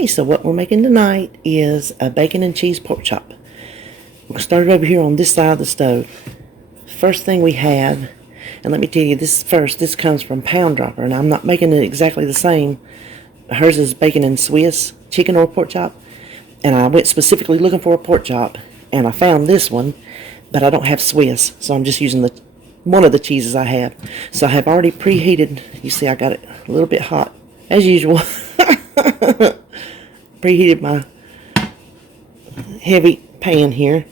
Okay, so what we're making tonight is a bacon and cheese pork chop. We're going to start it over here on this side of the stove. First thing we have, and let me tell you this comes from Pound Dropper, and I'm not making it exactly the same. Hers is bacon and Swiss chicken or pork chop, and I went specifically looking for a pork chop, and I found this one, but I don't have Swiss, so I'm just using one of the cheeses I have. So I have already preheated. You see I got it a little bit hot, as usual. Preheated my heavy pan here.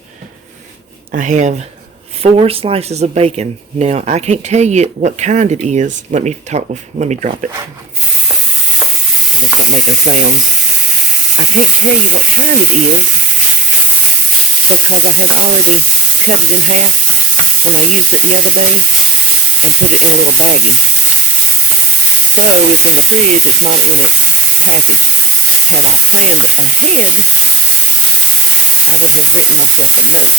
I have 4 slices of bacon. Now I can't tell you what kind it is. Let me drop it. Stop making sounds. I can't tell you what kind it is because I have already cut it in half when I used it the other day and put it in a little baggie. So it's in the fridge, it's not in its package. Had I planned ahead, I would have written myself a note.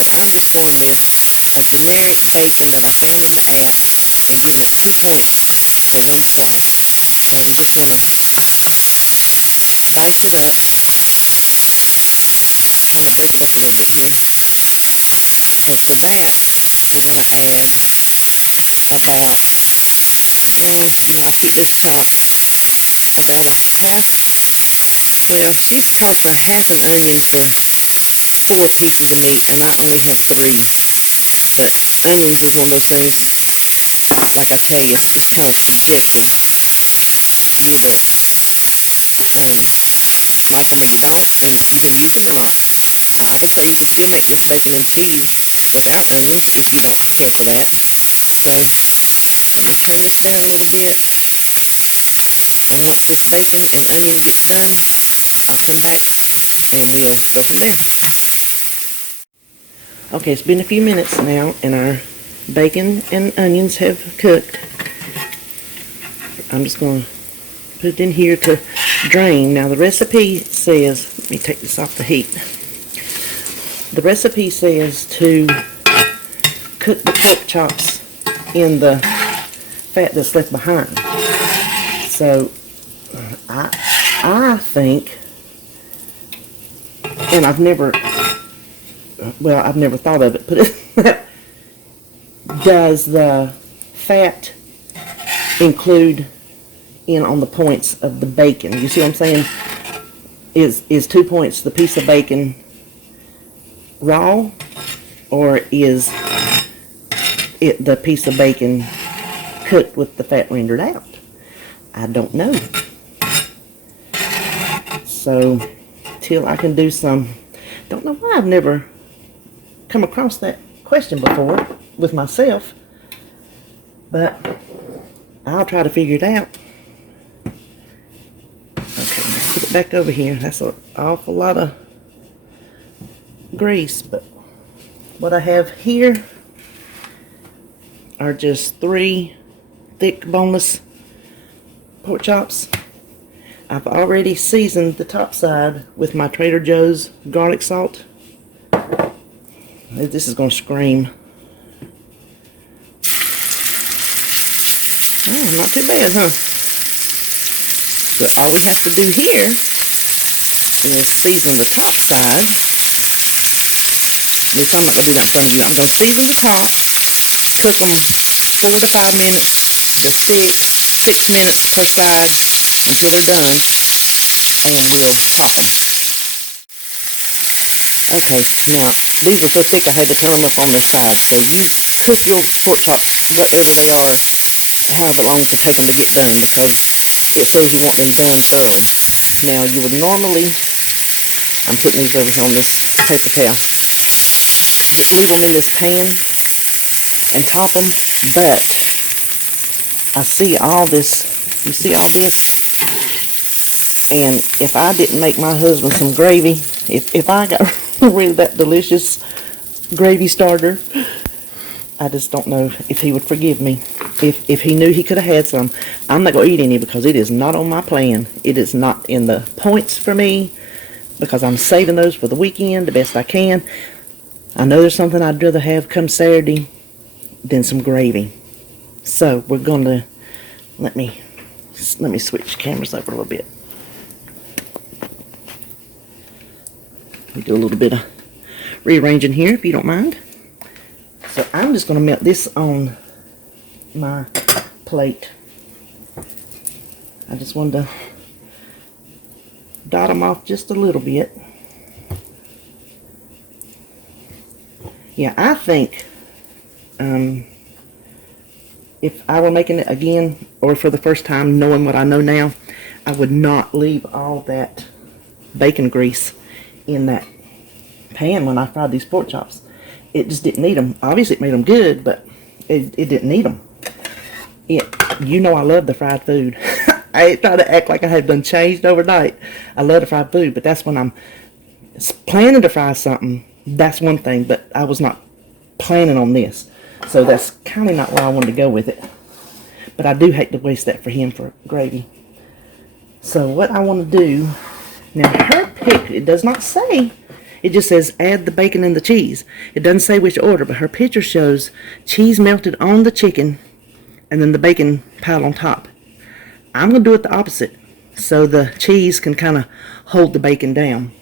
But I'm just going with a generic bacon that I found in the app and giving it 2 packs at 1 slice. So we're just going to dice it up. Trying to break it up a little bit here. And to that, we're going to add about, I keep this chopped, about a half, well, she's chopped a half an onion for 4 pieces of meat, and I only have 3. But onions is one of those things, like I tell you, it's kind of subjective. You either like them or you don't, and you can use them or not. I would say you can still make this bacon and cheese without onions if you don't care for that. So, let me turn this down a little bit. And once this bacon and onion gets done, I'll come back and we'll go from there. Okay, it's been a few minutes now and our bacon and onions have cooked. I'm just going to put it in here to drain. Now the recipe says, let me take this off the heat. The recipe says to cook the pork chops in the fat that's left behind. So I think, and I've never thought of it, but does the fat include in on the points of the bacon? You see what I'm saying? Is 2 points the piece of bacon raw, or is it the piece of bacon cooked with the fat rendered out? I don't know. So till I can do some, don't know why I've never come across that question before with myself, but I'll try to figure it out. Okay, let's put it back over here. That's an awful lot of grease, but what I have here are just 3 thick boneless pork chops. I've already seasoned the top side with my Trader Joe's garlic salt. This is going to scream. Oh, not too bad, huh? But all we have to do here is season the top side. At least I'm not going to do that in front of you. I'm going to season the top, cook them 4 to 5 minutes to 6 minutes per side until they're done, and we'll top them. Okay, now these are so thick I had to turn them up on their side. So you cook your pork chops, whatever they are, however long it take them to get done, because it says you want them done early. Now you would normally, I'm putting these over here on this paper towel, just leave them in this pan and top them, but I see all this, you see all this, and if I didn't make my husband some gravy, if I got rid of that delicious gravy starter, I just don't know if he would forgive me. If he knew he could have had some. I'm not going to eat any because it is not on my plan. It is not in the points for me because I'm saving those for the weekend the best I can. I know there's something I'd rather have come Saturday than some gravy. So we're going to, let me switch cameras over a little bit. me do a little bit of rearranging here, if you don't mind. So I'm just going to melt this on my plate. I just wanted to dot them off just a little bit. Yeah, I think if I were making it again, or for the first time, knowing what I know now, I would not leave all that bacon grease in that pan when I fried these pork chops. It just didn't need them. Obviously it made them good, but it didn't need them. You know I love the fried food. I ain't trying to act like I had done changed overnight. I love the fried food, but that's when I'm planning to fry something. That's one thing, but I was not planning on this. So that's kind of not where I wanted to go with it. But I do hate to waste that for him for gravy. So what I want to do, now her pic, it does not say, it just says add the bacon and the cheese. It doesn't say which order, but her picture shows cheese melted on the chicken and then the bacon piled on top. I'm going to do it the opposite, so the cheese can kind of hold the bacon down.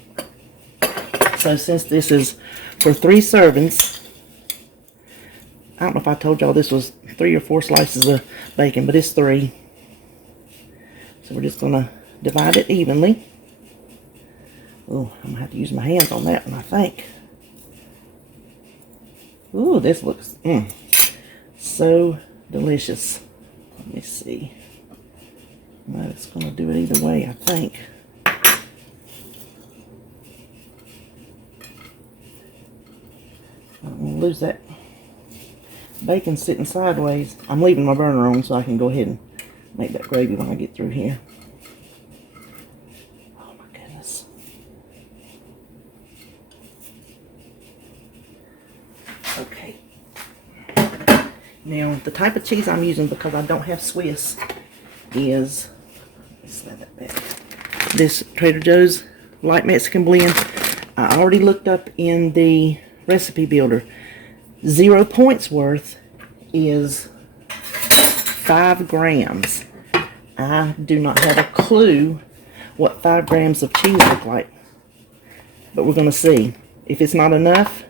So since this is for 3 servings, I don't know if I told y'all this was 3 or 4 slices of bacon, but it's 3. So we're just going to divide it evenly. Oh, I'm going to have to use my hands on that one, I think. Ooh, this looks so delicious. Let me see. Well, it's going to do it either way, I think. I'm going to lose that bacon sitting sideways. I'm leaving my burner on so I can go ahead and make that gravy when I get through here. Oh my goodness. Okay. Now, the type of cheese I'm using, because I don't have Swiss, is this Trader Joe's light Mexican blend. I already looked up in the recipe builder. 0 points worth is 5 grams. I do not have a clue what 5 grams of cheese look like, but we're going to see. If it's not enough,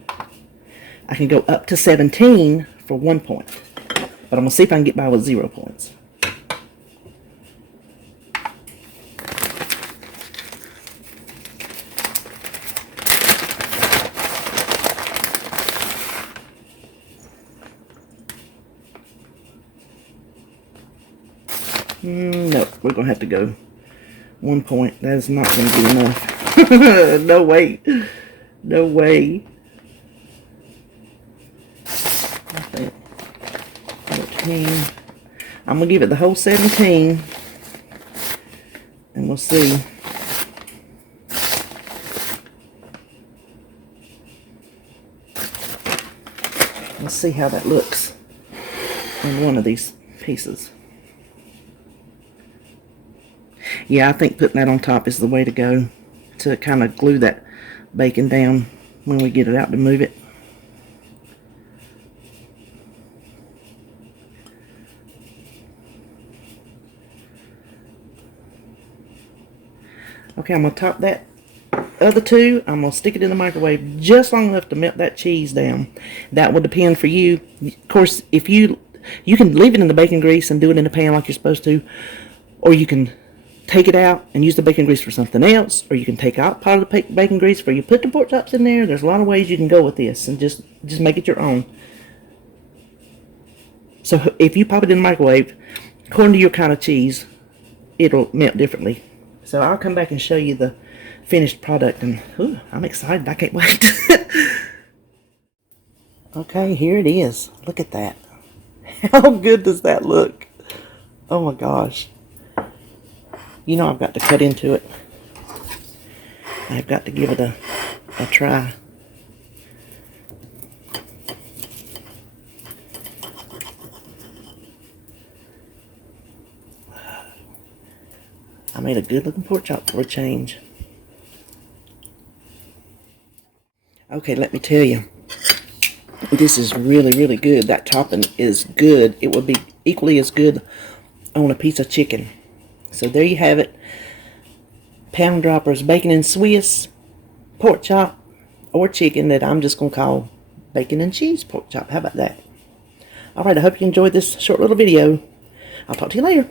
I can go up to 17 for 1 point, but I'm going to see if I can get by with 0 points. No, we're going to have to go 1 point. That is not going to be enough. No way. No way. I think 14. I'm going to give it the whole 17. And we'll see. Let's see how that looks on one of these pieces. Yeah, I think putting that on top is the way to go to kind of glue that bacon down when we get it out to move it. Okay, I'm going to top that other 2. I'm going to stick it in the microwave just long enough to melt that cheese down. That will depend for you. Of course, if you can leave it in the bacon grease and do it in the pan like you're supposed to, or you can take it out and use the bacon grease for something else, or you can take out part of the bacon grease where you put the pork chops in there. There's a lot of ways you can go with this, and just make it your own. So if you pop it in the microwave, according to your kind of cheese, it'll melt differently. So I'll come back and show you the finished product, and ooh, I'm excited. I can't wait. Okay, here it is. Look at that. How good does that look? Oh my gosh. You know I've got to cut into it. I've got to give it a try. I made a good looking pork chop for a change. Okay, let me tell you. This is really, really good. That topping is good. It would be equally as good on a piece of chicken. So there you have it. Pound Droppers Bacon and Swiss pork chop or chicken that I'm just going to call bacon and cheese pork chop. How about that? Alright, I hope you enjoyed this short little video. I'll talk to you later.